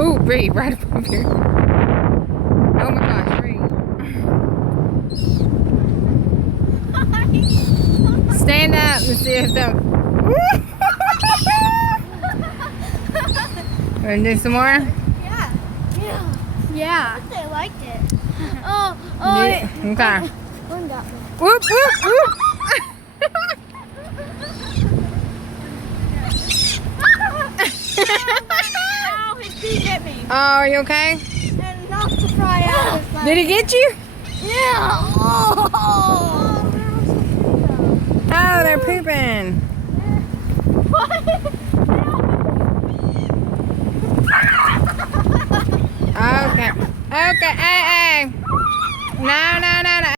Ooh, Bree, right above here. Oh my gosh, Bree. Stand up and see if the. Wanna do some more? Yeah. Yeah. Yeah. They liked it. Oh, Yeah. Okay. One got me. Whoop, whoop, whoop. Ow, his feet hit me. Oh, are you okay? And knocked the fry out of his leg. Did he get you? Yeah. Oh, Oh, they're pooping. what? Okay. Okay. Hey, hey. No, no, no, no.